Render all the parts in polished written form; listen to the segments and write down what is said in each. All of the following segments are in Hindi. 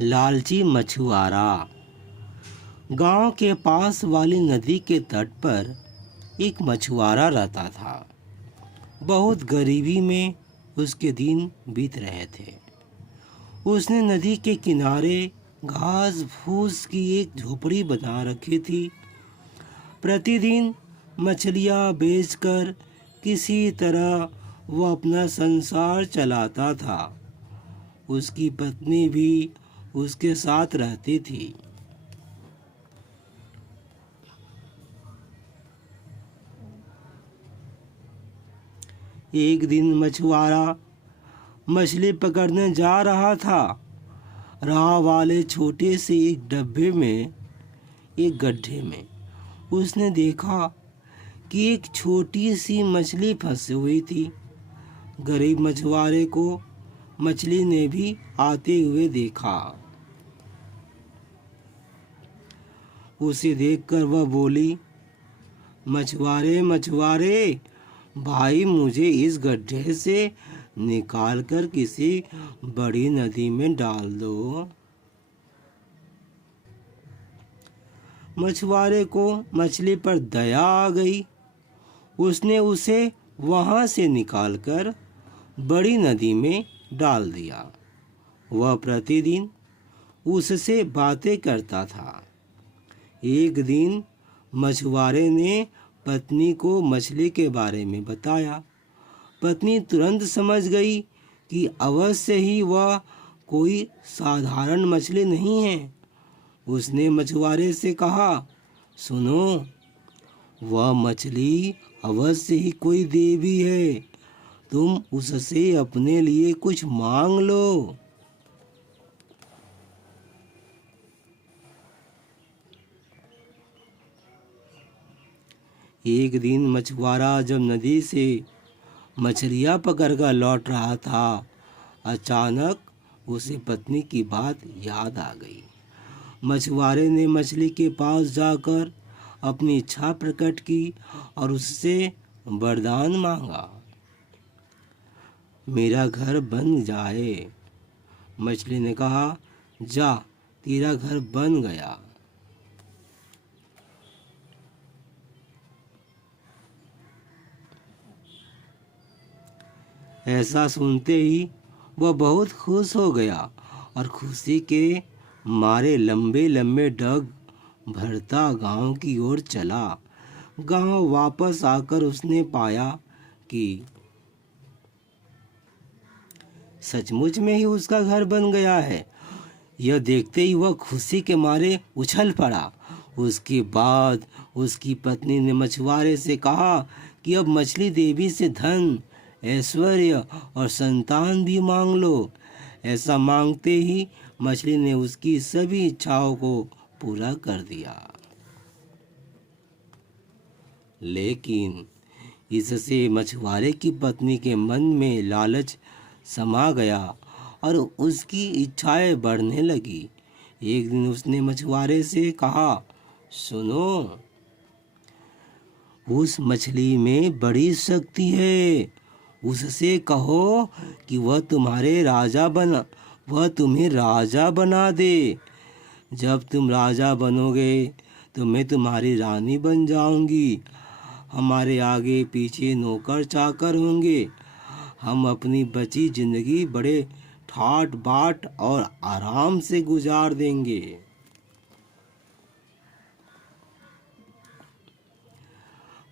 लालची मछुआरा। गांव के पास वाली नदी के तट पर एक मछुआरा रहता था। बहुत गरीबी में उसके दिन बीत रहे थे। उसने नदी के किनारे घास फूस की एक झोपड़ी बना रखी थी। प्रतिदिन मछलियां बेचकर किसी तरह वह अपना संसार चलाता था। उसकी पत्नी भी उसके साथ रहती थी। एक दिन मछुआरा मछली पकड़ने जा रहा था। राह वाले छोटे से एक डब्बे में, एक गड्ढे में उसने देखा कि एक छोटी सी मछली फंसी हुई थी। गरीब मछुआरे को मछली ने भी आते हुए देखा। उसे देखकर वह बोली, मछुआरे मछुआरे भाई, मुझे इस गड्ढे से निकालकर किसी बड़ी नदी में डाल दो। मछुआरे को मछली पर दया आ गई। उसने उसे वहां से निकालकर बड़ी नदी में डाल दिया। वह प्रतिदिन उससे बातें करता था। एक दिन मछुआरे ने पत्नी को मछली के बारे में बताया। पत्नी तुरंत समझ गई कि अवश्य ही वह कोई साधारण मछली नहीं है। उसने मछुआरे से कहा, सुनो, वह मछली अवश्य ही कोई देवी है। तुम उससे अपने लिए कुछ मांग लो। एक दिन मछुआरा जब नदी से मछलियां पकड़कर लौट रहा था, अचानक उसे पत्नी की बात याद आ गई। मछुआरे ने मछली के पास जाकर अपनी इच्छा प्रकट की और उससे वरदान मांगा। मेरा घर बन जाए। मछली ने कहा, जा, तेरा घर बन गया। ऐसा सुनते ही वह बहुत खुश हो गया और खुशी के मारे लंबे लंबे डग भरता गांव की ओर चला। गांव वापस आकर उसने पाया कि सचमुच में ही उसका घर बन गया है। यह देखते ही वह खुशी के मारे उछल पड़ा। उसके बाद उसकी पत्नी ने मछुआरे से कहा कि अब मछली देवी से धन, ऐश्वर्य और संतान भी मांग लो। ऐसा मांगते ही मछली ने उसकी सभी इच्छाओं को पूरा कर दिया। लेकिन इससे मछुआरे की पत्नी के मन में लालच समा गया और उसकी इच्छाएं बढ़ने लगी। एक दिन उसने मछुआरे से कहा, सुनो, उस मछली में बड़ी शक्ति है। उससे कहो कि वह तुम्हें राजा बना दे। जब तुम राजा बनोगे तो मैं तुम्हारी रानी बन जाऊंगी। हमारे आगे पीछे नौकर चाकर होंगे। हम अपनी बची जिंदगी बड़े ठाट बाट और आराम से गुजार देंगे।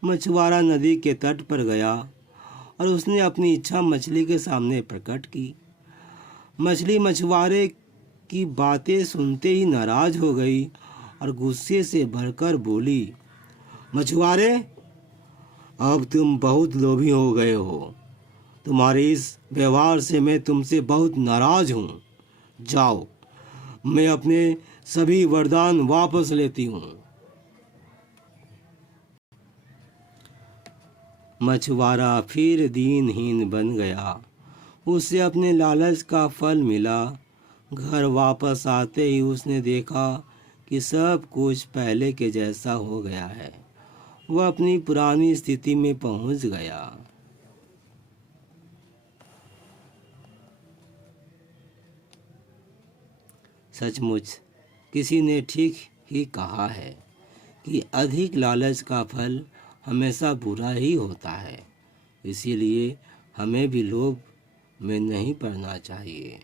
मछुआरा नदी के तट पर गया और उसने अपनी इच्छा मछली के सामने प्रकट की। मछली मछुआरे की बातें सुनते ही नाराज हो गई और गुस्से से भरकर बोली, मछुआरे, अब तुम बहुत लोभी हो गए हो। तुम्हारे इस व्यवहार से मैं तुमसे बहुत नाराज हूँ। जाओ, मैं अपने सभी वरदान वापस लेती हूँ। मछुआरा फिर दीनहीन बन गया। उसे अपने लालच का फल मिला। घर वापस आते ही उसने देखा कि सब कुछ पहले के जैसा हो गया है। वह अपनी पुरानी स्थिति में पहुंच गया। सचमुच किसी ने ठीक ही कहा है कि अधिक लालच का फल हमेशा बुरा ही होता है। इसीलिए हमें भी लोभ में नहीं पड़ना चाहिए।